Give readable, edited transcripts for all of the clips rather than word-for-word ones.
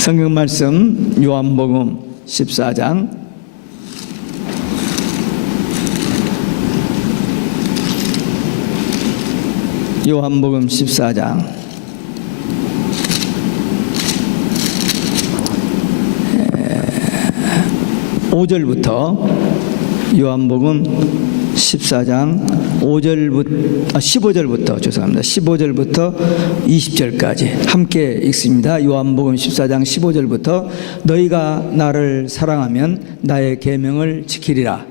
성경 말씀 요한복음 14장 요한복음 14장 5절부터 요한복음 14장 15절부터 죄송합니다. 15절부터 20절까지 함께 읽습니다. 요한복음 14장 15절부터 너희가 나를 사랑하면 나의 계명을 지키리라.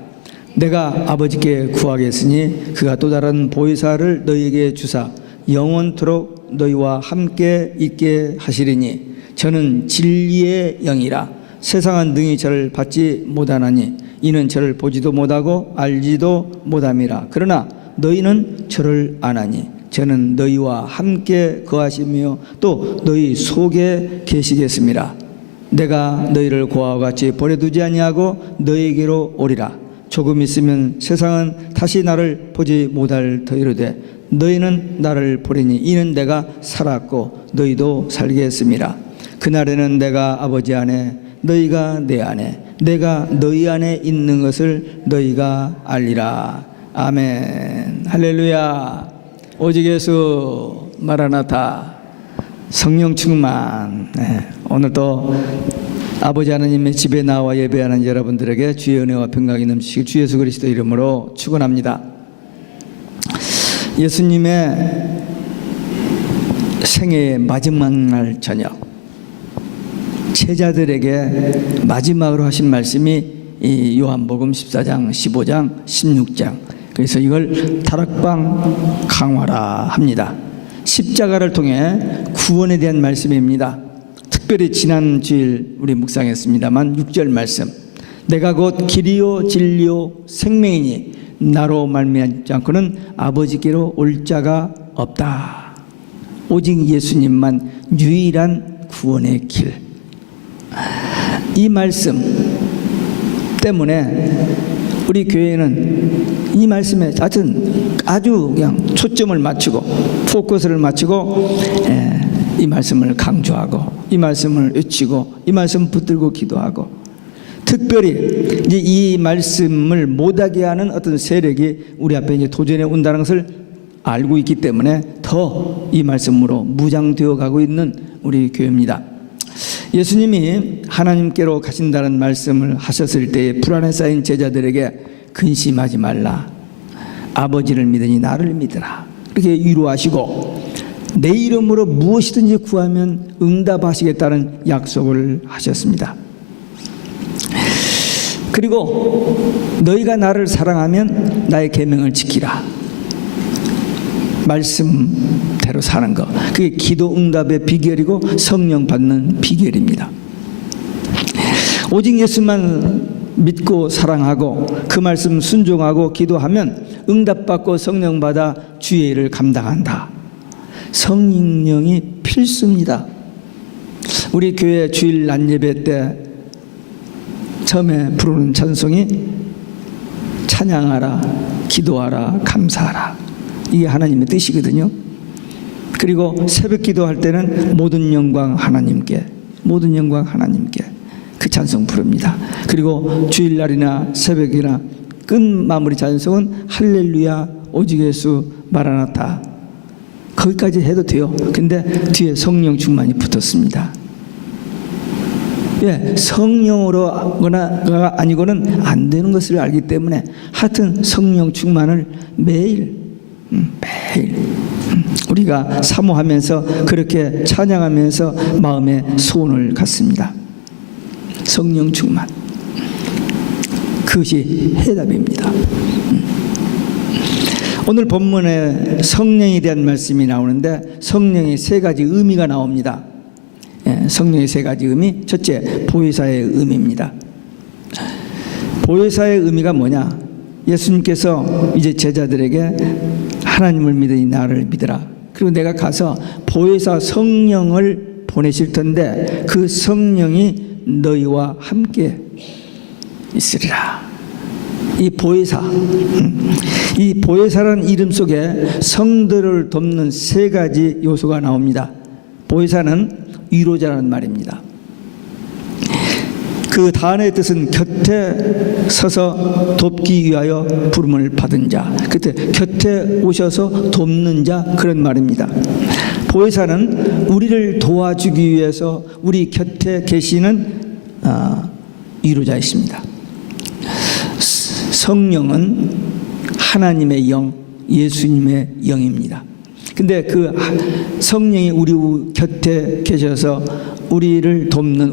내가 아버지께 구하겠으니 그가 또 다른 보혜사를 너희에게 주사 영원토록 너희와 함께 있게 하시리니 저는 진리의 영이라. 세상은 능히 저를 받지 못하나니 이는 저를 보지도 못하고 알지도 못함이라. 그러나 너희는 저를 아나니 저는 너희와 함께 거하시며 또 너희 속에 계시겠습니다. 내가 너희를 고아와 같이 보내두지 아니하고 너희에게로 오리라. 조금 있으면 세상은 다시 나를 보지 못할 터이로되 너희는 나를 보리니 이는 내가 살았고 너희도 살게 했음이라. 그날에는 내가 아버지 안에 너희가 내 안에 내가 너희 안에 있는 것을 너희가 알리라. 아멘. 할렐루야. 오직 예수 마라나타. 성령 충만. 오늘 또 아버지 하나님의 집에 나와 예배하는 여러분들에게 주의 은혜와 평강이 넘치시길 주 예수 그리스도 이름으로 축원합니다. 예수님의 생애의 마지막 날 저녁 제자들에게 마지막으로 하신 말씀이 이 요한복음 14장, 15장, 16장. 그래서 이걸 다락방 강화라 합니다. 십자가를 통해 구원에 대한 말씀입니다. 특별히 지난 주일 우리 묵상했습니다만 6절 말씀. 내가 곧 길이요 진리요 생명이니 나로 말미암지 않고는 아버지께로 올 자가 없다. 오직 예수님만 유일한 구원의 길. 이 말씀 때문에 우리 교회는 이 말씀에 아주 그냥 초점을 맞추고 포커스를 맞추고 이 말씀을 강조하고 이 말씀을 외치고 이 말씀 붙들고 기도하고 특별히 이제 이 말씀을 못하게 하는 어떤 세력이 우리 앞에 이제 도전해 온다는 것을 알고 있기 때문에 더 이 말씀으로 무장되어 가고 있는 우리 교회입니다. 예수님이 하나님께로 가신다는 말씀을 하셨을 때에 불안에 쌓인 제자들에게 근심하지 말라. 아버지를 믿으니 나를 믿으라. 그렇게 위로하시고 내 이름으로 무엇이든지 구하면 응답하시겠다는 약속을 하셨습니다. 그리고 너희가 나를 사랑하면 나의 계명을 지키라. 말씀대로 사는 것, 그게 기도 응답의 비결이고 성령 받는 비결입니다. 오직 예수만 믿고 사랑하고 그 말씀 순종하고 기도하면 응답받고 성령 받아 주의 일을 감당한다. 성령이 필수입니다. 우리 교회 주일 낮 예배 때 처음에 부르는 찬송이 찬양하라, 기도하라, 감사하라. 이게 하나님의 뜻이거든요. 그리고 새벽 기도할 때는 모든 영광 하나님께, 모든 영광 하나님께 그 찬송 부릅니다. 그리고 주일날이나 새벽이나 끝 마무리 찬송은 할렐루야 오직 예수 마라나타. 거기까지 해도 돼요. 근데 뒤에 성령 충만이 붙었습니다. 성령으로가 아니고는 안 되는 것을 알기 때문에 하여튼 성령 충만을 매일 우리가 사모하면서 그렇게 찬양하면서 마음의 소원을 갖습니다. 성령 충만, 그것이 해답입니다. 오늘 본문에 성령에 대한 말씀이 나오는데 성령의 세 가지 의미가 나옵니다. 성령의 세 가지 의미. 첫째, 보혜사의 의미입니다. 보혜사의 의미가 뭐냐? 예수님께서 이제 제자들에게 하나님을 믿으니 나를 믿으라. 그리고 내가 가서 보혜사 성령을 보내실 텐데 그 성령이 너희와 함께 있으리라. 이 보혜사, 이 보혜사라는 이름 속에 성도를 돕는 세 가지 요소가 나옵니다. 보혜사는 위로자라는 말입니다. 그 단어의 뜻은 곁에 서서 돕기 위하여 부름을 받은 자. 그때 곁에 오셔서 돕는 자, 그런 말입니다. 보혜사는 우리를 도와주기 위해서 우리 곁에 계시는 위로자이십니다. 성령은 하나님의 영, 예수님의 영입니다. 근데 그 성령이 우리 곁에 계셔서 우리를 돕는,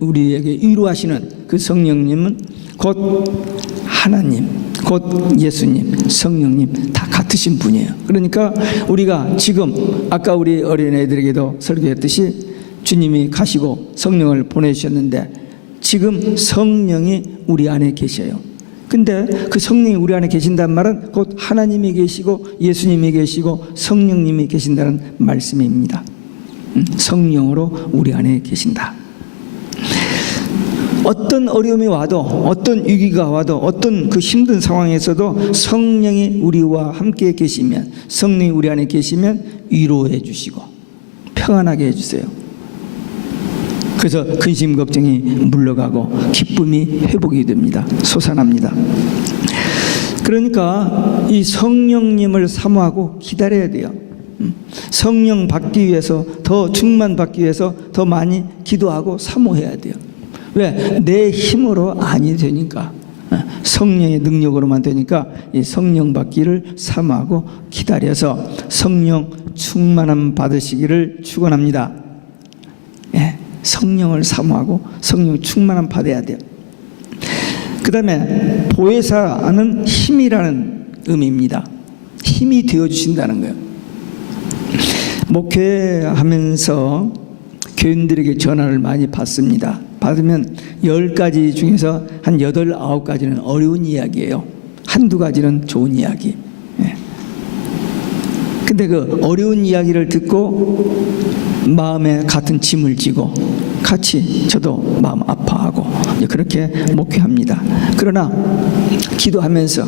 우리에게 위로하시는 그 성령님은 곧 하나님, 곧 예수님, 성령님 다 같으신 분이에요. 그러니까 우리가 지금 아까 우리 어린애들에게도 설교했듯이 주님이 가시고 성령을 보내주셨는데 지금 성령이 우리 안에 계셔요. 근데 그 성령이 우리 안에 계신다는 말은 곧 하나님이 계시고 예수님이 계시고 성령님이 계신다는 말씀입니다. 성령으로 우리 안에 계신다. 어떤 어려움이 와도, 어떤 위기가 와도, 어떤 그 힘든 상황에서도 성령이 우리와 함께 계시면, 성령이 우리 안에 계시면 위로해 주시고 평안하게 해주세요. 그래서 근심 걱정이 물러가고 기쁨이 회복이 됩니다. 솟아납니다. 그러니까 이 성령님을 사모하고 기다려야 돼요. 성령 받기 위해서, 더 충만 받기 위해서 더 많이 기도하고 사모해야 돼요. 왜? 내 힘으로 아니 되니까, 성령의 능력으로만 되니까 이 성령 받기를 사모하고 기다려서 성령 충만함 받으시기를 축원합니다. 예, 성령을 사모하고 성령 충만함 받아야 돼요. 그 다음에 보혜사는 힘이라는 의미입니다. 힘이 되어주신다는 거예요. 목회하면서 교인들에게 전화를 많이 받습니다. 받으면 10가지 중에서 한 8, 9가지는 어려운 이야기예요. 한두 가지는 좋은 이야기. 근데 그 어려운 이야기를 듣고 마음에 같은 짐을 지고 같이 저도 마음 아파하고 그렇게 목회합니다. 그러나 기도하면서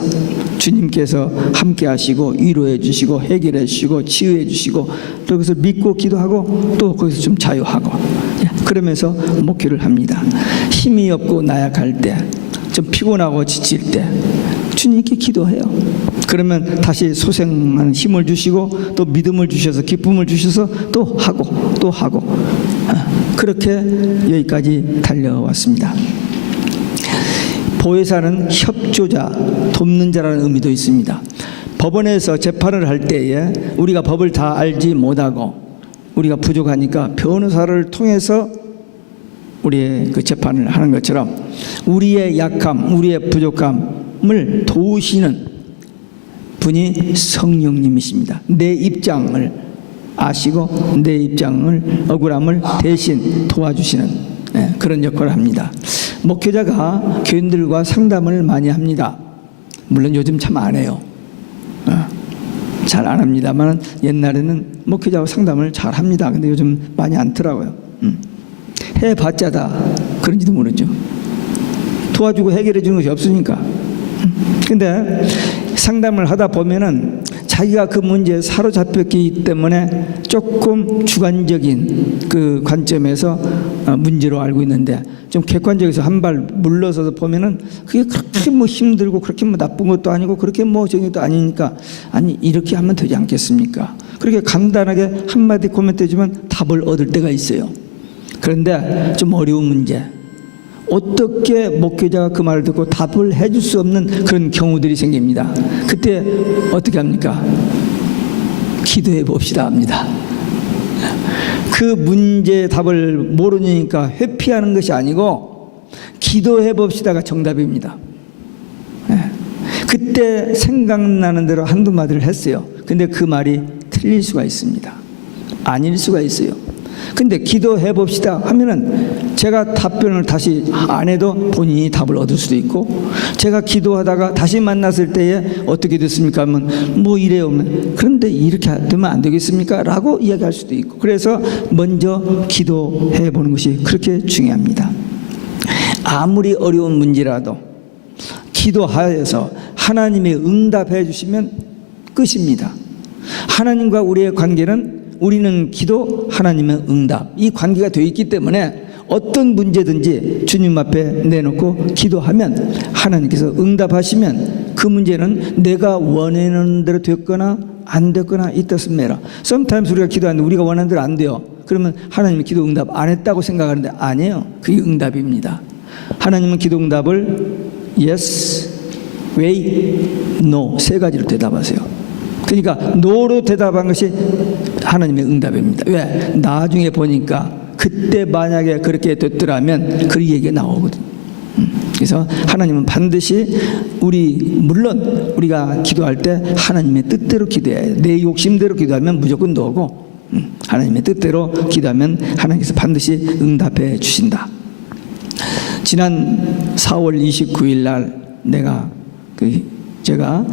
주님께서 함께 하시고 위로해 주시고 해결해 주시고 치유해 주시고 또 그것을 믿고 기도하고 또 거기서 좀 자유하고 그러면서 목회를 합니다. 힘이 없고 나약할 때, 좀 피곤하고 지칠 때 주님께 기도해요. 그러면 다시 소생하는 힘을 주시고 또 믿음을 주셔서 기쁨을 주셔서 또 하고 그렇게 여기까지 달려왔습니다. 보혜사는 협조자, 돕는 자라는 의미도 있습니다. 법원에서 재판을 할 때에 우리가 법을 다 알지 못하고 우리가 부족하니까 변호사를 통해서 우리의 그 재판을 하는 것처럼 우리의 약함, 우리의 부족함을 도우시는 분이 성령님이십니다. 내 입장을 아시고 내 입장을, 억울함을 대신 도와주시는 그런 역할을 합니다. 목회자가 교인들과 상담을 많이 합니다. 물론 요즘 참 안 해요. 잘 안 합니다만 옛날에는 목회자와 상담을 잘 합니다. 근데 요즘 많이 않더라고요. 해봤자 다 그런지도 모르죠. 도와주고 해결해 주는 것이 없으니까. 근데 상담을 하다 보면은 자기가 그 문제에 사로잡혔기 때문에 조금 주관적인 그 관점에서 문제로 알고 있는데 좀 객관적에서 한 발 물러서서 보면은 그게 그렇게 뭐 힘들고 그렇게 뭐 나쁜 것도 아니고 그렇게 뭐 정의도 아니니까 아니 이렇게 하면 되지 않겠습니까? 그렇게 간단하게 한마디 코멘트 해주면 답을 얻을 때가 있어요. 그런데 좀 어려운 문제, 어떻게 목회자가 그 말을 듣고 답을 해줄 수 없는 그런 경우들이 생깁니다. 그때 어떻게 합니까? 기도해 봅시다 합니다. 그 문제의 답을 모르니까 회피하는 것이 아니고 기도해 봅시다가 정답입니다. 그때 생각나는 대로 한두 마디를 했어요. 근데 그 말이 틀릴 수가 있습니다. 아닐 수가 있어요. 근데 기도해 봅시다 하면은 제가 답변을 다시 안 해도 본인이 답을 얻을 수도 있고, 제가 기도하다가 다시 만났을 때에 어떻게 됐습니까 하면 뭐 이래요. 그런데 이렇게 되면 안 되겠습니까? 라고 이야기할 수도 있고, 그래서 먼저 기도해 보는 것이 그렇게 중요합니다. 아무리 어려운 문제라도 기도하여서 하나님이 응답해 주시면 끝입니다. 하나님과 우리의 관계는 우리는 기도, 하나님은 응답, 이 관계가 되어 있기 때문에 어떤 문제든지 주님 앞에 내놓고 기도하면 하나님께서 응답하시면 그 문제는 내가 원하는 대로 됐거나 안 됐거나 이렇습니다. sometimes 우리가 기도하는데 우리가 원하는 대로 안 돼요. 그러면 하나님이 기도 응답 안 했다고 생각하는데 아니에요. 그게 응답입니다. 하나님은 기도 응답을 yes, wait, no 세 가지로 대답하세요. 그러니까 no로 대답한 것이 하나님의 응답입니다. 왜? 나중에 보니까 그때 만약에 그렇게 됐더라면 그 얘기가 나오거든. 그래서 하나님은 반드시 물론 우리가 기도할 때 하나님의 뜻대로 기도해야 돼. 내 욕심대로 기도하면 무조건 너고 하나님의 뜻대로 기도하면 하나님께서 반드시 응답해 주신다. 지난 4월 29일 날 제가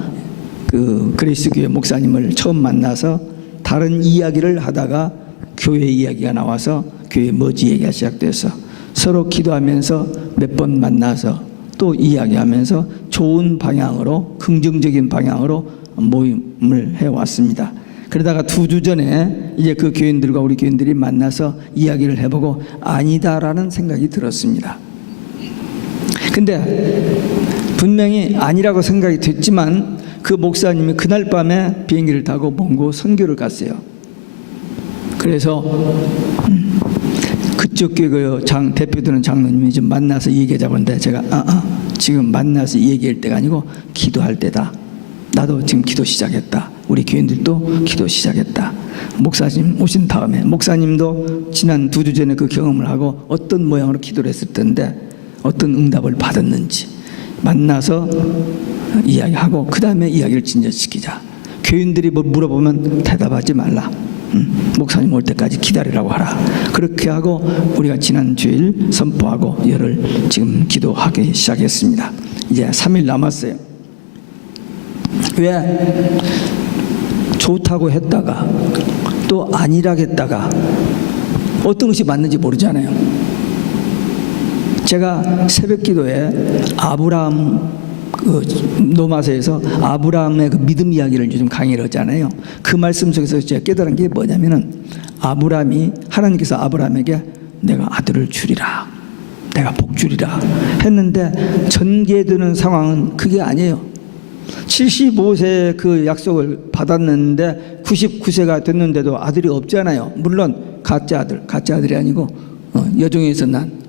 그레이스교회 목사님을 처음 만나서 다른 이야기를 하다가 교회 이야기가 나와서 교회 머지 얘기가 시작돼서 서로 기도하면서 몇 번 만나서 또 이야기하면서 좋은 방향으로 긍정적인 방향으로 모임을 해왔습니다. 그러다가 2주 전에 이제 그 교인들과 우리 교인들이 만나서 이야기를 해보고 아니다라는 생각이 들었습니다. 근데 분명히 아니라고 생각이 됐지만 그 목사님이 그날 밤에 비행기를 타고 몽고 선교를 갔어요. 그래서 그쪽 교회 대표되는 장로님이 좀 만나서 얘기하자고 하는데 제가 지금 만나서 얘기할 때가 아니고 기도할 때다. 나도 지금 기도 시작했다. 우리 교인들도 기도 시작했다. 목사님 오신 다음에 목사님도 지난 2주 전에 그 경험을 하고 어떤 모양으로 기도를 했을 텐데 어떤 응답을 받았는지 만나서 이야기하고 그 다음에 이야기를 진전시키자. 교인들이 뭐 물어보면 대답하지 말라. 목사님 올 때까지 기다리라고 하라. 그렇게 하고 우리가 지난 주일 선포하고 열흘 지금 기도하기 시작했습니다. 이제 3일 남았어요. 왜? 좋다고 했다가 또 아니라겠다가 어떤 것이 맞는지 모르잖아요. 제가 새벽 기도에 아브라함 노마서에서 아브라함의 그 믿음 이야기를 요즘 강의를 하잖아요. 그 말씀 속에서 제가 깨달은 게 뭐냐면은 하나님께서 아브라함에게 내가 아들을 주리라, 내가 복 주리라 했는데 전개되는 상황은 그게 아니에요. 75세 그 약속을 받았는데 99세가 됐는데도 아들이 없잖아요. 물론 가짜 아들이 아니고 여종에서 난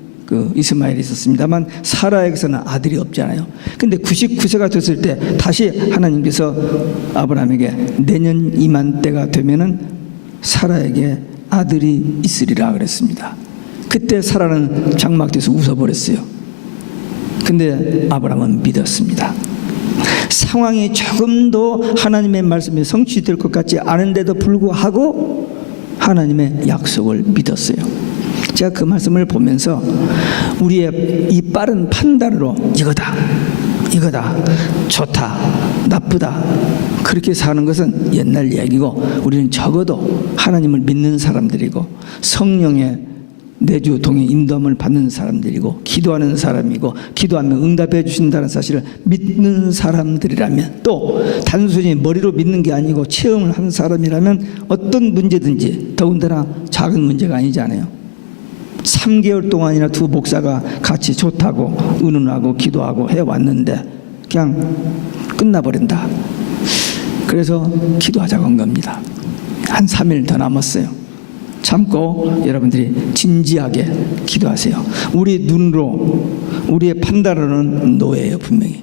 이스마엘이 있었습니다만 사라에게서는 아들이 없잖아요. 근데 99세가 됐을 때 다시 하나님께서 아브라함에게 내년 이맘때가 되면은 사라에게 아들이 있으리라 그랬습니다. 그때 사라는 장막에서 웃어버렸어요. 근데 아브라함은 믿었습니다. 상황이 조금도 하나님의 말씀이 성취될 것 같지 않은데도 불구하고 하나님의 약속을 믿었어요. 제가 그 말씀을 보면서 우리의 이 빠른 판단으로 이거다, 좋다, 나쁘다 그렇게 사는 것은 옛날 이야기고 우리는 적어도 하나님을 믿는 사람들이고 성령의 내주 동의 인도함을 받는 사람들이고 기도하는 사람이고 기도하면 응답해 주신다는 사실을 믿는 사람들이라면 또 단순히 머리로 믿는 게 아니고 체험을 한 사람이라면 어떤 문제든지 더군다나 작은 문제가 아니잖아요. 3개월 동안이나 두 목사가 같이 좋다고 의논하고 기도하고 해왔는데 그냥 끝나버린다. 그래서 기도하자고 한 겁니다. 한 3일 더 남았어요. 참고 여러분들이 진지하게 기도하세요. 우리 눈으로 우리의 판단으로는 노예예요, 분명히.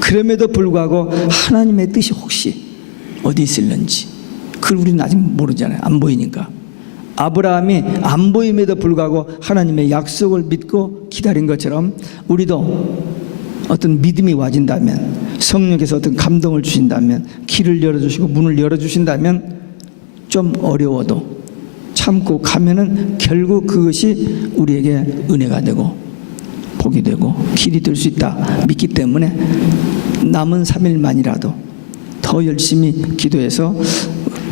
그럼에도 불구하고 하나님의 뜻이 혹시 어디 있을는지 그걸 우리는 아직 모르잖아요. 안 보이니까. 아브라함이 안 보임에도 불구하고 하나님의 약속을 믿고 기다린 것처럼 우리도 어떤 믿음이 와진다면 성령께서 어떤 감동을 주신다면 길을 열어주시고 문을 열어주신다면 좀 어려워도 참고 가면은 결국 그것이 우리에게 은혜가 되고 복이 되고 길이 될 수 있다 믿기 때문에 남은 3일만이라도 더 열심히 기도해서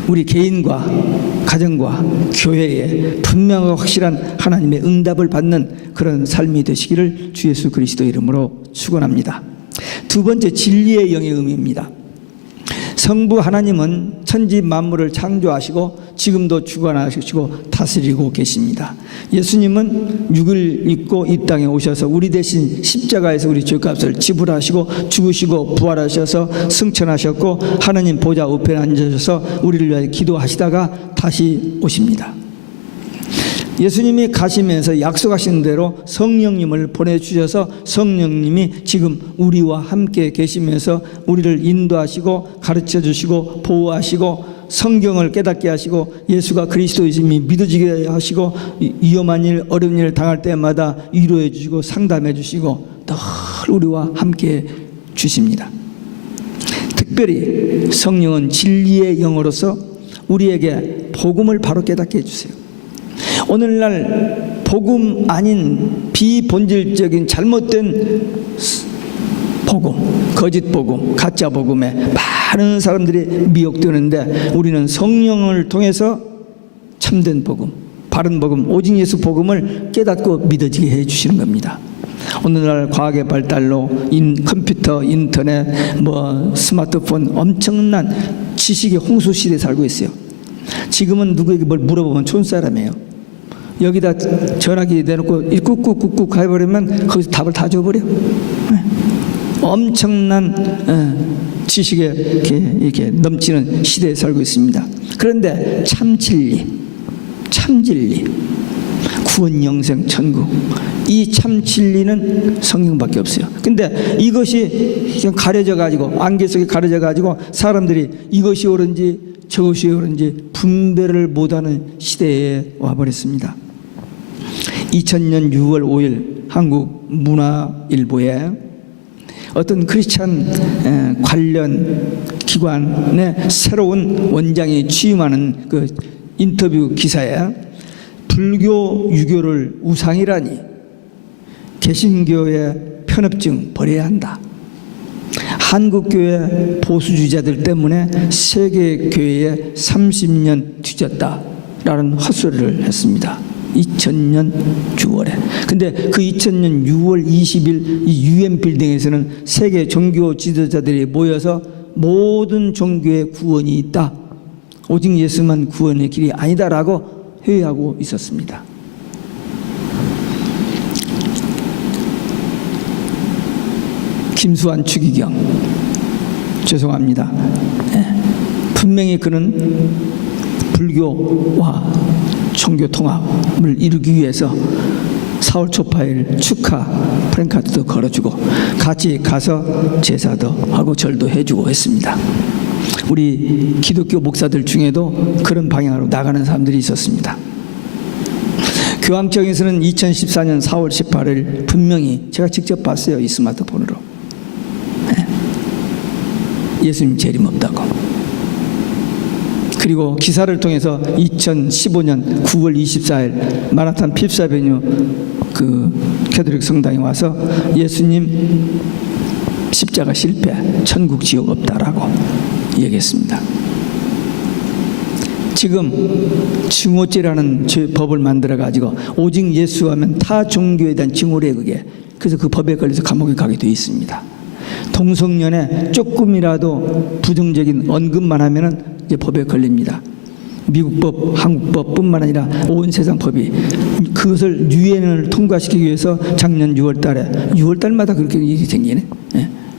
우리 개인과 가정과 교회에 분명하고 확실한 하나님의 응답을 받는 그런 삶이 되시기를 주 예수 그리스도 이름으로 축원합니다. 두 번째 진리의 영의 의미입니다. 성부 하나님은 천지 만물을 창조하시고 지금도 주관하시고 다스리고 계십니다. 예수님은 육을 입고 이 땅에 오셔서 우리 대신 십자가에서 우리 죄값을 지불하시고 죽으시고 부활하셔서 승천하셨고 하나님 보좌 우편에 앉으셔서 우리를 위하여 기도하시다가 다시 오십니다. 예수님이 가시면서 약속하신 대로 성령님을 보내주셔서 성령님이 지금 우리와 함께 계시면서 우리를 인도하시고 가르쳐주시고 보호하시고 성경을 깨닫게 하시고 예수가 그리스도이심이 믿어지게 하시고 위험한 일 어려운 일을 당할 때마다 위로해 주시고 상담해 주시고 늘 우리와 함께 주십니다. 특별히 성령은 진리의 영으로서 우리에게 복음을 바로 깨닫게 해주세요. 오늘날 복음 아닌 비본질적인 잘못된 복음, 거짓 복음, 가짜 복음에 많은 사람들이 미혹되는데 우리는 성령을 통해서 참된 복음, 바른 복음, 오직 예수 복음을 깨닫고 믿어지게 해주시는 겁니다. 오늘날 과학의 발달로 컴퓨터, 인터넷, 스마트폰 엄청난 지식의 홍수 시대에 살고 있어요. 지금은 누구에게 뭘 물어보면 촌사람이에요. 여기다 전화기 내놓고 꾹꾹꾹꾹 해버리면 거기서 답을 다 줘버려. 엄청난 지식에 이렇게 넘치는 시대에 살고 있습니다. 그런데 참 진리, 구원, 영생, 천국, 이 참 진리는 성경밖에 없어요. 근데 이것이 그냥 가려져 가지고 안개 속에 가려져 가지고 사람들이 이것이 옳은지 저것이 옳은지 분별을 못하는 시대에 와버렸습니다. 2000년 6월 5일 한국 문화일보에 어떤 크리스찬 관련 기관의 새로운 원장이 취임하는 그 인터뷰 기사에 불교, 유교를 우상이라니 개신교의 편협증 버려야 한다. 한국교회 보수주의자들 때문에 세계교회에 30년 뒤졌다라는 헛소리를 했습니다. 2000년 6월에. 근데 그 2000년 6월 20일 이 UN 빌딩에서는 세계 종교 지도자들이 모여서 모든 종교에 구원이 있다, 오직 예수만 구원의 길이 아니다라고 회의하고 있었습니다. 김수환 추기경, 죄송합니다. 분명히 그는 불교와 종교 통합을 이루기 위해서 4월 초파일 축하 프랭카드도 걸어주고 같이 가서 제사도 하고 절도 해주고 했습니다. 우리 기독교 목사들 중에도 그런 방향으로 나가는 사람들이 있었습니다. 교황청에서는 2014년 4월 18일 분명히 제가 직접 봤어요. 이 스마트폰으로. 예수님 재림없다고. 그리고 기사를 통해서 2015년 9월 24일 마나탄 핍스아베뉴 그 캐톨릭 성당에 와서 예수님 십자가 실패, 천국 지옥 없다라고 얘기했습니다. 지금 증오죄라는 법을 만들어 가지고 오직 예수 하면 타 종교에 대한 증오래 그게. 그래서 그 법에 걸려서 감옥에 가게 되어 있습니다. 동성연애 조금이라도 부정적인 언급만 하면은 이제 법에 걸립니다. 미국 법, 한국 법뿐만 아니라 온 세상 법이 그것을 유엔을 통과시키기 위해서 작년 6월 달에 6월 달마다 그렇게 일이 생기네.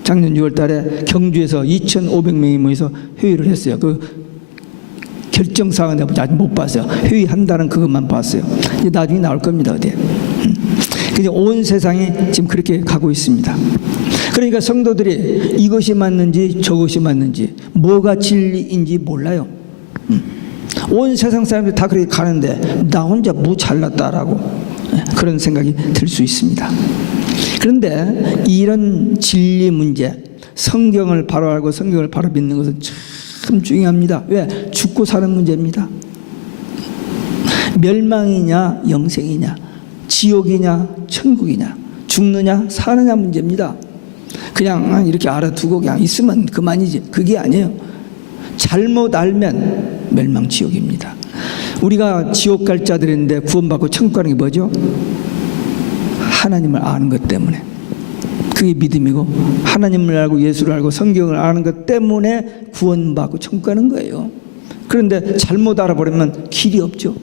작년 6월 달에 경주에서 2,500명이 모여서 회의를 했어요. 그 결정사항은 내가 아직 못 봤어요. 회의한다는 그것만 봤어요. 이제 나중에 나올 겁니다. 어디에. 근데 온 세상이 지금 그렇게 가고 있습니다. 그러니까 성도들이 이것이 맞는지 저것이 맞는지 뭐가 진리인지 몰라요. 온 세상 사람들이 다 그렇게 가는데 나 혼자 뭐 잘났다라고 그런 생각이 들 수 있습니다. 그런데 이런 진리 문제, 성경을 바로 알고 성경을 바로 믿는 것은 참 중요합니다. 왜? 죽고 사는 문제입니다. 멸망이냐 영생이냐, 지옥이냐 천국이냐, 죽느냐 사느냐 문제입니다. 그냥 이렇게 알아두고 그냥 있으면 그만이지. 그게 아니에요. 잘못 알면 멸망 지옥입니다. 우리가 지옥 갈 자들인데 구원받고 천국 가는 게 뭐죠? 하나님을 아는 것 때문에. 그게 믿음이고, 하나님을 알고 예수를 알고 성경을 아는 것 때문에 구원받고 천국 가는 거예요. 그런데 잘못 알아버리면 길이 없죠.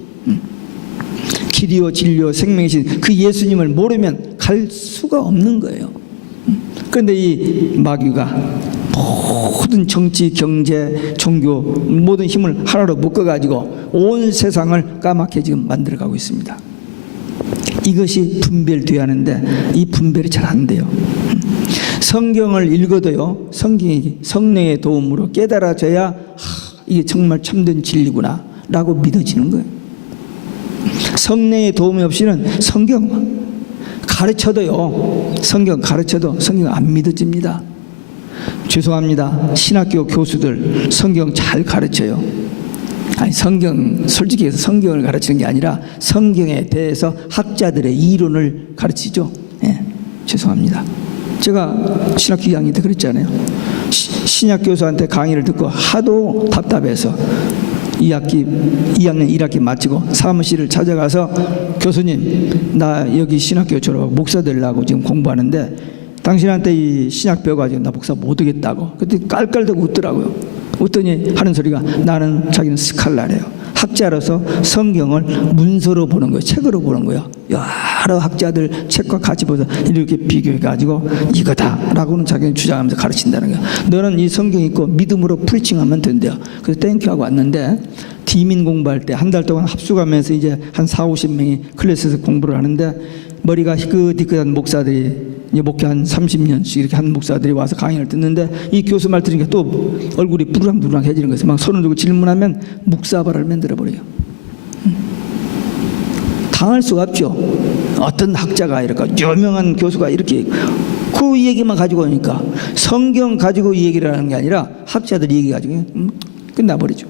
길이요 진리요 생명이신 그 예수님을 모르면 갈 수가 없는 거예요. 그런데 이 마귀가 모든 정치, 경제, 종교 모든 힘을 하나로 묶어가지고 온 세상을 까맣게 지금 만들어가고 있습니다. 이것이 분별돼야 하는데 이 분별이 잘 안 돼요. 성경을 읽어도요, 성령의 도움으로 깨달아져야 이게 정말 참된 진리구나 라고 믿어지는 거예요. 성령의 도움이 없이는 성경 가르쳐도요, 성경 안 믿어집니다. 죄송합니다. 신학교 교수들 성경 잘 가르쳐요. 아니, 솔직히 해서 성경을 가르치는 게 아니라 성경에 대해서 학자들의 이론을 가르치죠. 예, 죄송합니다. 제가 신학교 2학년 때 그랬잖아요. 신학 교수한테 강의를 듣고 하도 답답해서 2학년 1학기 마치고 사무실을 찾아가서 교수님, 나 여기 신학교 졸업하고 목사 되려고 지금 공부하는데 당신한테 이 신학 배워가지고 나 목사 못 되겠다고. 그때 깔깔대고 웃더라고요. 웃더니 하는 소리가, 나는 자기는 스칼라래요. 학자로서 성경을 문서로 보는 거예요. 책으로 보는 거예요. 여러 학자들 책과 같이 보서 이렇게 비교해가지고 이거다라고는 자기는 주장하면서 가르친다는 거예요. 너는 이 성경 읽고 믿음으로 프리칭하면 된대요. 그래서 땡큐하고 왔는데, 디민 공부할 때 한 달 동안 합숙하면서 이제 한 40-50명이 클래스에서 공부를 하는데, 머리가 희끗희끗한 목사들이, 목회 한 30년씩 이렇게 한 목사들이 와서 강의를 듣는데, 이 교수 말 들으니까 또 얼굴이 부르랑부르랑해지는 거예요. 막 손을 들고 질문하면 묵사발을 만들어버려요. 당할 수가 없죠. 어떤 학자가 이럴까, 유명한 교수가 이렇게 그 얘기만 가지고 오니까, 성경 가지고 이 얘기를 하는 게 아니라 학자들 얘기 가지고 끝나버리죠.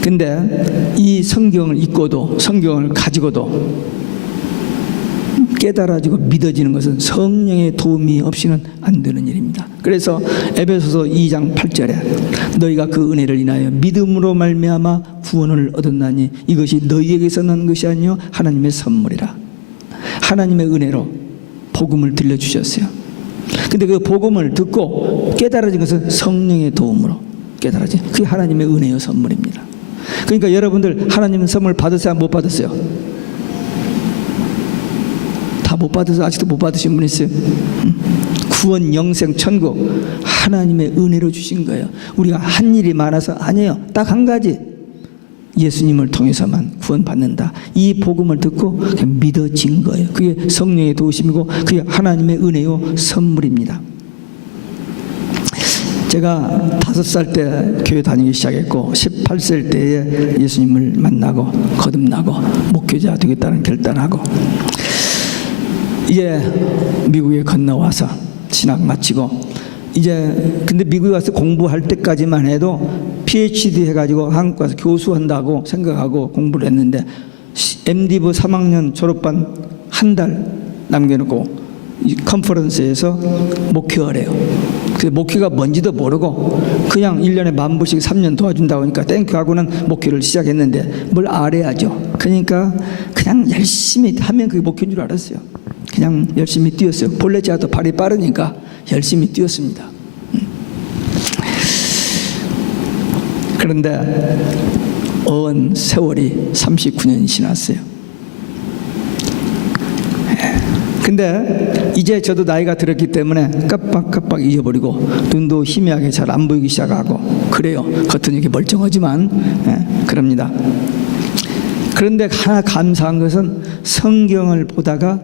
근데 이 성경을 읽고도, 성경을 가지고도 깨달아지고 믿어지는 것은 성령의 도움이 없이는 안 되는 일입니다. 그래서 에베소서 2장 8절에 너희가 그 은혜를 인하여 믿음으로 말미암아 구원을 얻었나니 이것이 너희에게서 난 것이 아니요 하나님의 선물이라. 하나님의 은혜로 복음을 들려주셨어요. 근데 그 복음을 듣고 깨달아진 것은 성령의 도움으로 깨달아진, 그게 하나님의 은혜요 선물입니다. 그러니까 여러분들 하나님의 선물 받으세요, 못 받았어요? 다 못 받아서 아직도 못 받으신 분 있어요? 구원, 영생, 천국 하나님의 은혜로 주신 거예요. 우리가 한 일이 많아서 아니에요. 딱 한 가지, 예수님을 통해서만 구원받는다. 이 복음을 듣고 그냥 믿어진 거예요. 그게 성령의 도우심이고 그게 하나님의 은혜요 선물입니다. 제가 5살 때 교회 다니기 시작했고 18살 때에 예수님을 만나고 거듭나고 목회자 되겠다는 결단하고, 이제 미국에 건너와서 신학 마치고, 이제 근데 미국에 와서 공부할 때까지만 해도 PhD 해가지고 한국 가서 교수한다고 생각하고 공부를 했는데, MD부 3학년 졸업반 한 달 남겨놓고 컨퍼런스에서 목회하래요. 그 목회가 뭔지도 모르고 그냥 1년에 $10,000씩 3년 도와준다고 하니까 땡큐하고는 목회를 시작했는데 뭘 알아야죠. 그러니까 그냥 열심히 하면 그게 목회인 줄 알았어요. 그냥 열심히 뛰었어요. 본래 제가 또 발이 빠르니까 열심히 뛰었습니다. 그런데 언 세월이 39년이 지났어요. 근데 이제 저도 나이가 들었기 때문에 깜빡깜빡 잊어버리고 눈도 희미하게 잘 안 보이기 시작하고 그래요. 겉은 이렇게 멀쩡하지만 그럽니다. 그런데 하나 감사한 것은 성경을 보다가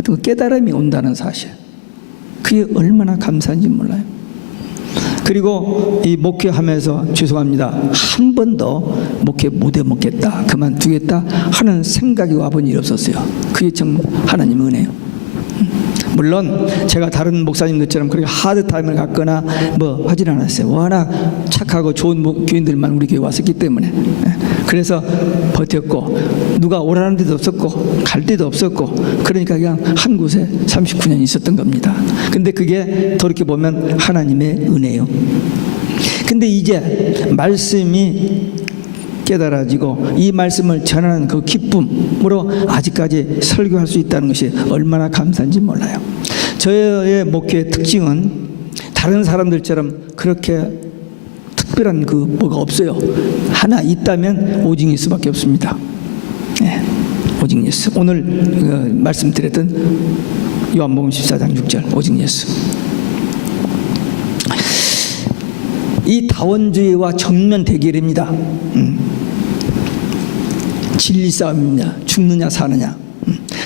어떤 깨달음이 온다는 사실, 그게 얼마나 감사한지 몰라요. 그리고 이 목회하면서 죄송합니다, 한 번도 목회 못 해먹겠다, 그만두겠다 하는 생각이 와본 일이 없었어요. 그게 정말 하나님 은혜예요. 물론 제가 다른 목사님들처럼 그렇게 하드타임을 갖거나 뭐 하진 않았어요. 워낙 착하고 좋은 교인들만 우리 교회 왔었기 때문에. 그래서 버텼고 누가 오라는 데도 없었고 갈 데도 없었고, 그러니까 그냥 한 곳에 39년 있었던 겁니다. 근데 그게 돌이켜보면 하나님의 은혜요. 근데 이제 말씀이 깨달아지고 이 말씀을 전하는 그 기쁨으로 아직까지 설교할 수 있다는 것이 얼마나 감사한지 몰라요. 저의 목회의 특징은 다른 사람들처럼 그렇게 특별한 그 뭐가 없어요. 하나 있다면 오직 예수밖에 없습니다. 네, 오직 예수. 오늘 말씀드렸던 요한복음 14장 6절 오직 예수. 이 다원주의와 정면 대결입니다. 진리 싸움입니다. 죽느냐 사느냐.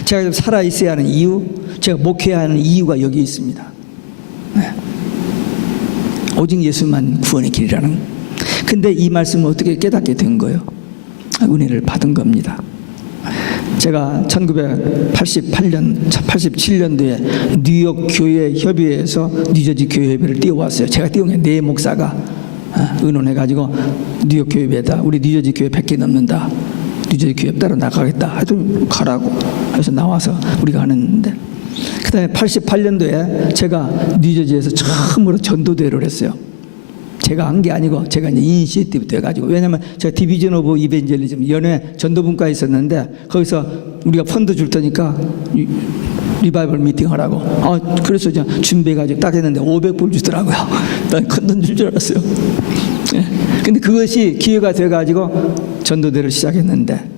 제가 살아 있어야 하는 이유, 제가 목회해야 하는 이유가 여기 있습니다. 네. 오직 예수만 구원의 길이라는. 근데 이 말씀을 어떻게 깨닫게 된 거예요? 은혜를 받은 겁니다. 제가 1987년도에 뉴욕 교회 협의회에서 뉴저지 교회 협의회를 띄워왔어요. 제가 띄운 게 네 목사가 의논해가지고 뉴욕 교회 협의회다. 우리 뉴저지 교회 100개 넘는다. 뉴저지 교회 따로 나가겠다. 하여튼 가라고 해서 나와서 우리가 하는데, 그 다음에 88년도에 제가 뉴저지에서 처음으로 전도대회를 했어요. 제가 한 게 아니고 제가 이제 이니시에이티브부터 해가지고, 왜냐면 제가 디비전 오브 이벤젤리즘 연회 전도분과에 있었는데 거기서 우리가 펀드 줄 테니까 리바이벌 미팅 하라고. 그래서 이제 준비해가지고 딱 했는데 500불 주더라고요. 난 큰 돈 줄 알았어요. 예. 근데 그것이 기회가 돼가지고 전도대를 시작했는데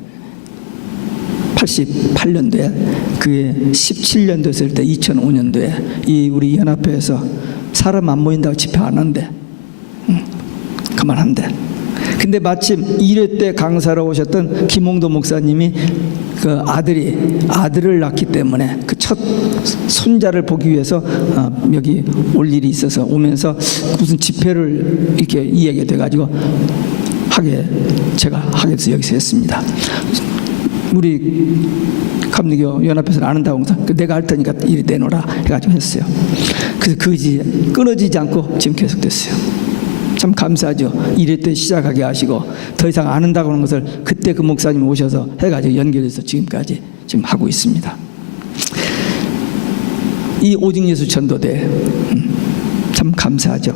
88년도에 그게 17년 됐을 때 2005년도에 이 우리 연합회에서 사람 안 모인다고 집회 안 한대. 그만한대. 근데 마침 1회 때 강사로 오셨던 김홍도 목사님이 그 아들을 낳기 때문에 그 첫 손자를 보기 위해서 여기 올 일이 있어서 오면서 무슨 집회를 이렇게 이야기가 돼가지고 제가 하게 돼서 여기서 했습니다. 우리 감리교 연합회에서는 안 한다고 항상 내가 할 테니까 이리 내놓으라 해가지고 했어요. 그래서 끊어지지 않고 지금 계속됐어요. 참 감사하죠. 1회 때 시작하게 하시고 더 이상 안 한다고 하는 것을 그때 그 목사님 오셔서 해가지고 연결해서 지금까지 지금 하고 있습니다. 이 오직 예수 전도대 참 감사하죠.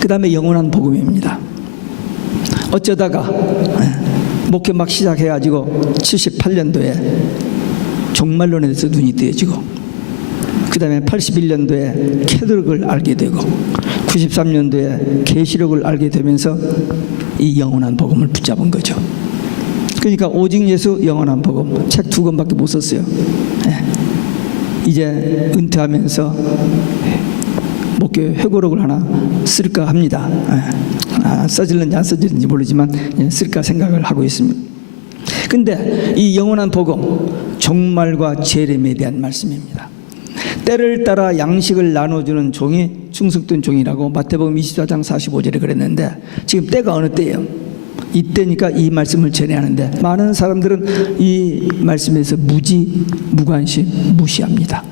그 다음에 영원한 복음입니다. 어쩌다가 목회 막 시작해가지고 78년도에 종말론에 대해서 눈이 뜨여지고, 그 다음에 81년도에 캐톨릭을 알게 되고 93년도에 계시록을 알게 되면서 이 영원한 복음을 붙잡은 거죠. 그러니까 오직 예수 영원한 복음 책 2권밖에 못 썼어요. 이제 은퇴하면서 목회 회고록을 하나 쓸까 합니다. 써질는지 안 써질는지 모르지만 쓸까 생각을 하고 있습니다. 근데 이 영원한 복음 종말과 재림에 대한 말씀입니다. 때를 따라 양식을 나눠주는 종이 충성된 종이라고 마태복음 24장 45절에 그랬는데, 지금 때가 어느 때예요? 이때니까 이 말씀을 전해야 하는데 많은 사람들은 이 말씀에서 무관심, 무시합니다.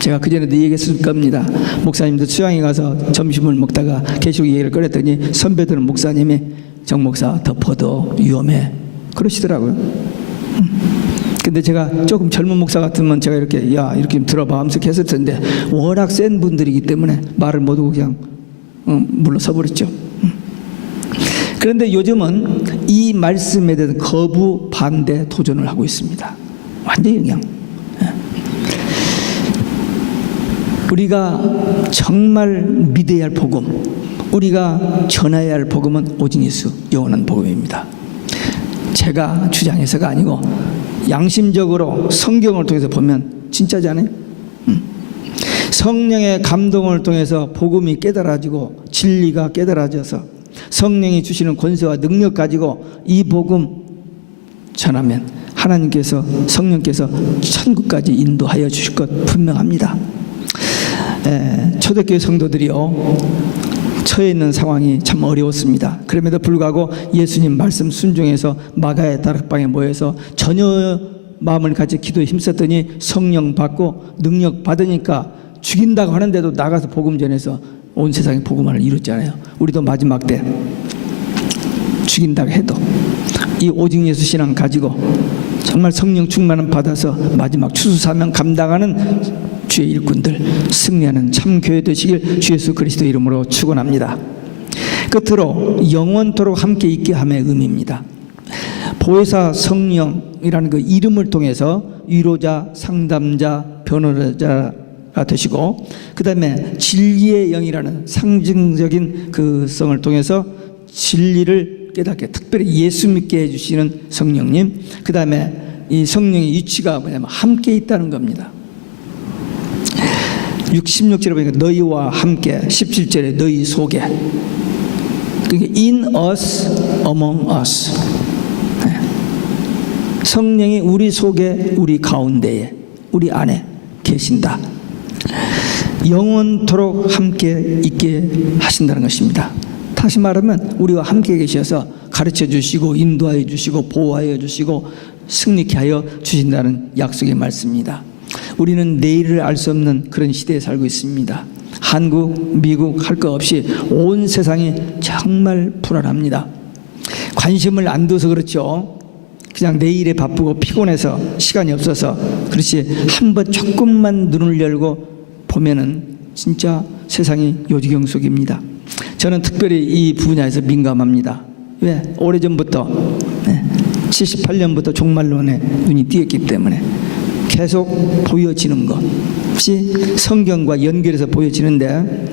제가 그전에도 얘기했을 겁니다. 목사님도 수양에 가서 점심을 먹다가 계속 얘기를 꺼냈더니 선배들은 목사님이 정 목사 덮어도 위험해 그러시더라고요. 근데 제가 조금 젊은 목사 같으면 제가 이렇게 좀 들어봐 하면서 했을 텐데 워낙 센 분들이기 때문에 말을 못하고 그냥 물러서 버렸죠. 그런데 요즘은 이 말씀에 대해서 거부, 반대, 도전을 하고 있습니다. 완전히 그냥. 우리가 정말 믿어야 할 복음, 우리가 전해야 할 복음은 오직 예수 영원한 복음입니다. 제가 주장해서가 아니고 양심적으로 성경을 통해서 보면 진짜잖아요. 성령의 감동을 통해서 복음이 깨달아지고 진리가 깨달아져서 성령이 주시는 권세와 능력 가지고 이 복음 전하면 하나님께서 성령께서 천국까지 인도하여 주실 것 분명합니다. 초대교회 성도들이요 처해 있는 상황이 참 어려웠습니다. 그럼에도 불구하고 예수님 말씀 순종해서 마가의 다락방에 모여서 전혀 마음을 같이 기도에 힘썼더니 성령 받고 능력 받으니까 죽인다고 하는데도 나가서 복음 전해서 온 세상에 복음화를 이뤘잖아요. 우리도 마지막 때 죽인다고 해도 이 오직 예수 신앙 가지고 정말 성령 충만을 받아서 마지막 추수사명 감당하는 주의 일꾼들 승리하는 참 교회 되시길 주 예수 그리스도 이름으로 축원합니다. 끝으로 영원토록 함께 있게 함의 의미입니다. 보혜사 성령이라는 그 이름을 통해서 위로자, 상담자, 변호자가 되시고, 그 다음에 진리의 영이라는 상징적인 그 성을 통해서 진리를 깨닫게 특별히 예수 믿게 해주시는 성령님, 그 다음에 이 성령의 위치가 뭐냐면 함께 있다는 겁니다. 16절에 보니까 너희와 함께, 17절에 너희 속에, 그러니까 in us, among us. 성령이 우리 속에, 우리 가운데에, 우리 안에 계신다. 영원토록 함께 있게 하신다는 것입니다. 다시 말하면 우리와 함께 계셔서 가르쳐 주시고 인도하여 주시고 보호하여 주시고 승리케 하여 주신다는 약속의 말씀입니다. 우리는 내일을 알 수 없는 그런 시대에 살고 있습니다. 한국, 미국 할 것 없이 온 세상이 정말 불안합니다. 관심을 안 둬서 그렇죠. 그냥 내일에 바쁘고 피곤해서 시간이 없어서 그렇지, 한번 조금만 눈을 열고 보면은 진짜 세상이 요지경 속입니다. 저는 특별히 이 분야에서 민감합니다. 왜? 오래전부터 78년부터 종말론에 눈이 띄었기 때문에 계속 보여지는 것이 성경과 연결해서 보여지는데,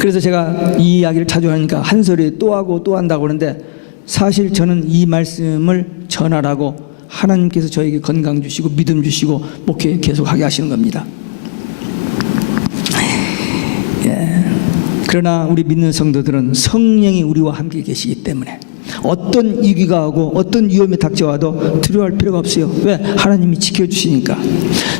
그래서 제가 이 이야기를 자주 하니까 한 소리 또 하고 또 한다고 하는데, 사실 저는 이 말씀을 전하라고 하나님께서 저에게 건강 주시고 믿음 주시고 목회 계속하게 하시는 겁니다. 그러나 우리 믿는 성도들은 성령이 우리와 함께 계시기 때문에 어떤 위기가 오고 어떤 위험이 닥쳐와도 두려워할 필요가 없어요. 왜? 하나님이 지켜주시니까.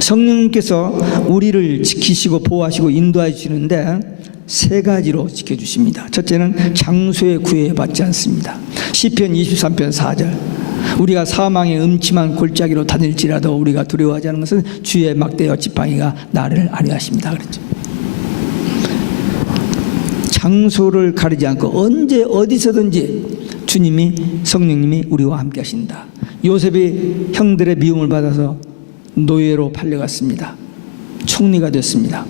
성령님께서 우리를 지키시고 보호하시고 인도해 주시는데 세 가지로 지켜주십니다. 첫째는 장소에 구애받지 않습니다. 시편 23편 4절, 우리가 사망의 음침한 골짜기로 다닐지라도 우리가 두려워하지 않는 것은 주의 막대와 지팡이가 나를 안위하십니다. 그랬죠. 장소를 가리지 않고 언제 어디서든지 주님이, 성령님이 우리와 함께 하신다. 요셉이 형들의 미움을 받아서 노예로 팔려갔습니다. 총리가 됐습니다.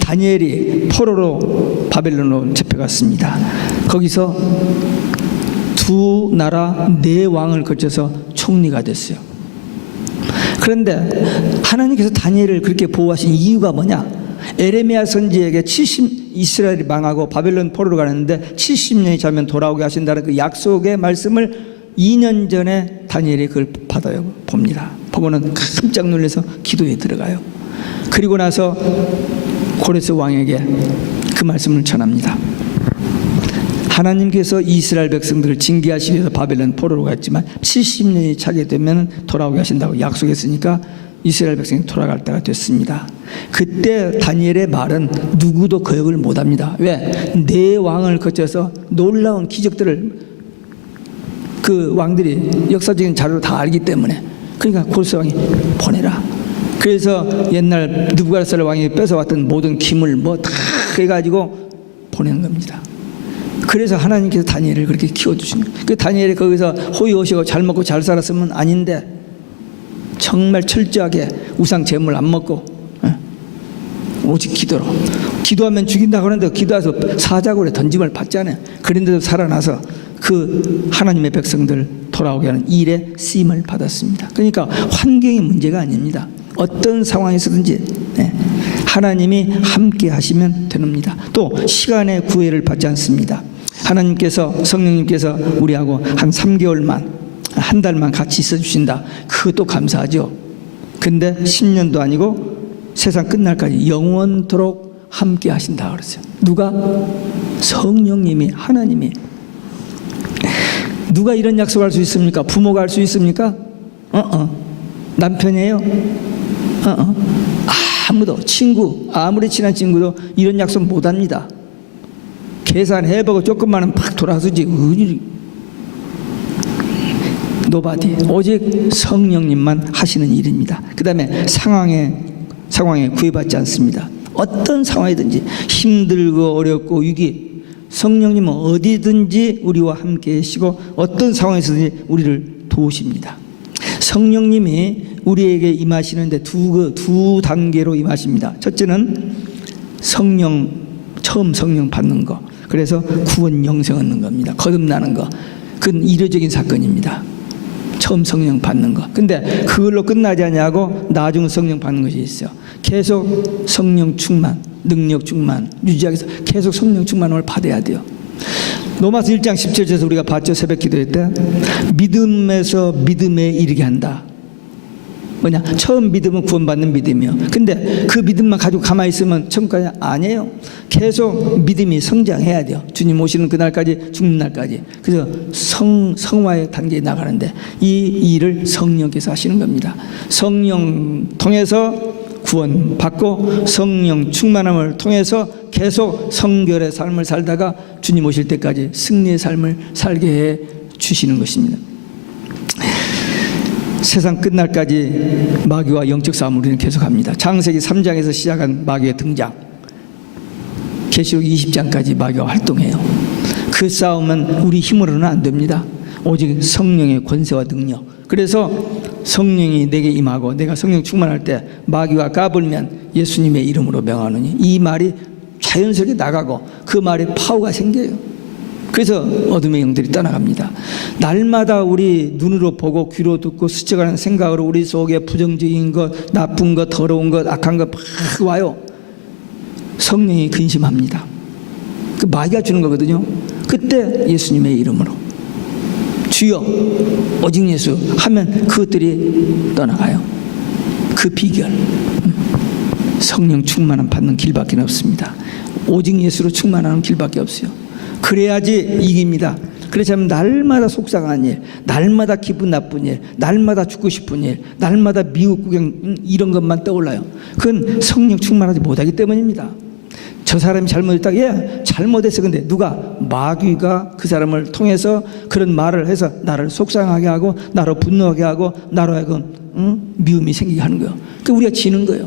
다니엘이 포로로 바벨론으로 잡혀갔습니다. 거기서 두 나라 네 왕을 거쳐서 총리가 됐어요. 그런데 하나님께서 다니엘을 그렇게 보호하신 이유가 뭐냐? 에레미야 선지에게 이스라엘이 망하고 바벨론 포로로 가는데 70년이 지나면 돌아오게 하신다는 그 약속의 말씀을 2년 전에 다니엘이 그걸 받아요. 봅니다. 보고는 깜짝 놀라서 기도에 들어가요. 그리고 나서 고레스 왕에게 그 말씀을 전합니다. 하나님께서 이스라엘 백성들을 징계하시기 위해서 바벨론 포로로 갔지만 70년이 차게 되면 돌아오게 하신다고 약속했으니까 이스라엘 백성이 돌아갈 때가 됐습니다. 그때 다니엘의 말은 누구도 거역을 못합니다. 왜? 네 왕을 거쳐서 놀라운 기적들을 그 왕들이 역사적인 자료로 다 알기 때문에, 그러니까 고레스 왕이 보내라. 그래서 옛날 느부갓네살 왕이 뺏어왔던 모든 기물 뭐 다 해가지고 보내는 겁니다. 그래서 하나님께서 다니엘을 그렇게 키워주시는 거예요. 그 다니엘이 거기서 호의호식하고 잘 먹고 잘 살았으면 아닌데, 정말 철저하게 우상 제물 안 먹고 오직 기도로, 기도하면 죽인다고 하는데 기도해서 사자굴에 던짐을 받잖아요. 그런데도 살아나서 그 하나님의 백성들 돌아오게 하는 일에 쓰임을 받았습니다. 그러니까 환경이 문제가 아닙니다. 어떤 상황에서든지 하나님이 함께 하시면 됩니다. 또 시간의 구애를 받지 않습니다. 하나님께서, 성령님께서 우리하고 한 3개월만, 한 달만 같이 있어 주신다. 그것도 감사하죠. 근데 10년도 아니고 세상 끝날까지 영원토록 함께 하신다 그랬어요. 누가? 성령님이, 하나님이. 누가 이런 약속할 수 있습니까? 부모가 할 수 있습니까? 남편이에요? 아무도, 친구, 아무리 친한 친구도 이런 약속 못합니다. 계산해보고 조금만은 팍 돌아서지. 노바디. 오직 성령님만 하시는 일입니다. 그 다음에 상황에 구애받지 않습니다. 어떤 상황이든지 힘들고 어렵고 위기, 성령님은 어디든지 우리와 함께 계시고 어떤 상황에서든지 우리를 도우십니다. 성령님이 우리에게 임하시는데 두 단계로 임하십니다. 첫째는 처음 성령 받는 거. 그래서 구원 영생 얻는 겁니다. 거듭나는 거. 그건 이례적인 사건입니다. 처음 성령 받는 거. 근데 그걸로 끝나지 않냐고 나중 성령 받는 것이 있어요. 계속 성령 충만, 능력 충만 유지하기 위해서 계속 성령 충만을 받아야 돼요. 로마서 1장 17절에서 우리가 봤죠. 새벽 기도회 때 믿음에서 믿음에 이르게 한다. 뭐냐? 처음 믿음은 구원받는 믿음이요. 근데 그 믿음만 가지고 가만히 있으면 천국까지 아니에요. 계속 믿음이 성장해야 돼요. 주님 오시는 그날까지, 죽는 날까지. 그래서 성화의 단계에 나가는데 이 일을 성령께서 하시는 겁니다. 성령 통해서 구원받고 성령 충만함을 통해서 계속 성결의 삶을 살다가 주님 오실 때까지 승리의 삶을 살게 해 주시는 것입니다. 세상 끝날까지 마귀와 영적 싸움을 우리는 계속합니다. 창세기 3장에서 시작한 마귀의 등장, 계시록 20장까지 마귀가 활동해요. 그 싸움은 우리 힘으로는 안 됩니다. 오직 성령의 권세와 능력. 그래서 성령이 내게 임하고 내가 성령 충만할 때 마귀가 까불면 예수님의 이름으로 명하노니, 이 말이 자연스럽게 나가고 그 말에 파워가 생겨요. 그래서 어둠의 영들이 떠나갑니다. 날마다 우리 눈으로 보고 귀로 듣고 스쳐가는 생각으로 우리 속에 부정적인 것, 나쁜 것, 더러운 것, 악한 것 막 와요. 성령이 근심합니다. 그 마귀가 주는 거거든요. 그때 예수님의 이름으로 주여 오직 예수 하면 그것들이 떠나가요. 그 비결, 성령 충만함 받는 길밖에 없습니다. 오직 예수로 충만하는 길밖에 없어요. 그래야지 이깁니다. 그렇지 않으면 날마다 속상한 일, 날마다 기분 나쁜 일, 날마다 죽고 싶은 일, 날마다 미국 구경 이런 것만 떠올라요. 그건 성령 충만하지 못하기 때문입니다. 저 사람이 잘못했다. 예, 잘못했어. 근데 누가? 마귀가 그 사람을 통해서 그런 말을 해서 나를 속상하게 하고 나로 분노하게 하고 나로 하여금 미움이 생기게 하는 거예요. 그 우리가 지는 거예요.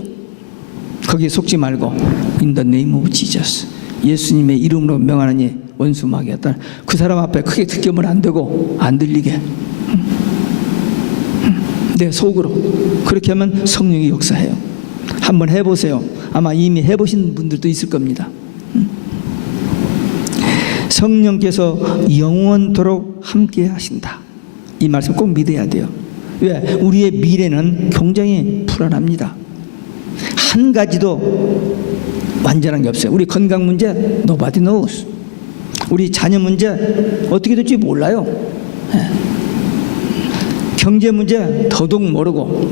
거기에 속지 말고 In the name of Jesus, 예수님의 이름으로 명하느니 원수 마귀였다. 그 사람 앞에 크게 득점을 안 되고 안 들리게 내 속으로 그렇게 하면 성령이 역사해요. 한번 해보세요. 아마 이미 해보신 분들도 있을 겁니다. 성령께서 영원토록 함께 하신다. 이 말씀 꼭 믿어야 돼요. 왜? 우리의 미래는 굉장히 불안합니다. 한 가지도 완전한 게 없어요. 우리 건강 문제 nobody knows. 우리 자녀 문제 어떻게 될지 몰라요. 경제 문제 더더욱 모르고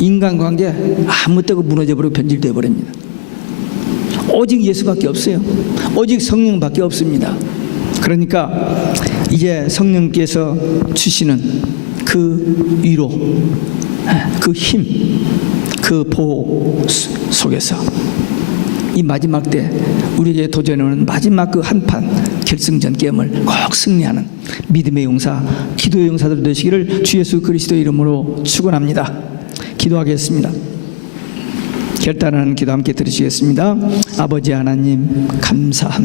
인간관계 아무 때고 무너져버리고 변질되어 버립니다. 오직 예수밖에 없어요. 오직 성령밖에 없습니다. 그러니까 이제 성령께서 주시는 그 위로, 그 힘, 그 보호 속에서 이 마지막 때 우리에게 도전해오는 마지막 그 한판 결승전 게임을 꼭 승리하는 믿음의 용사, 기도의 용사들 되시기를 주 예수 그리스도 이름으로 축원합니다. 기도하겠습니다. 결단하는 기도 함께 들으시겠습니다. 아버지 하나님 감사합니다.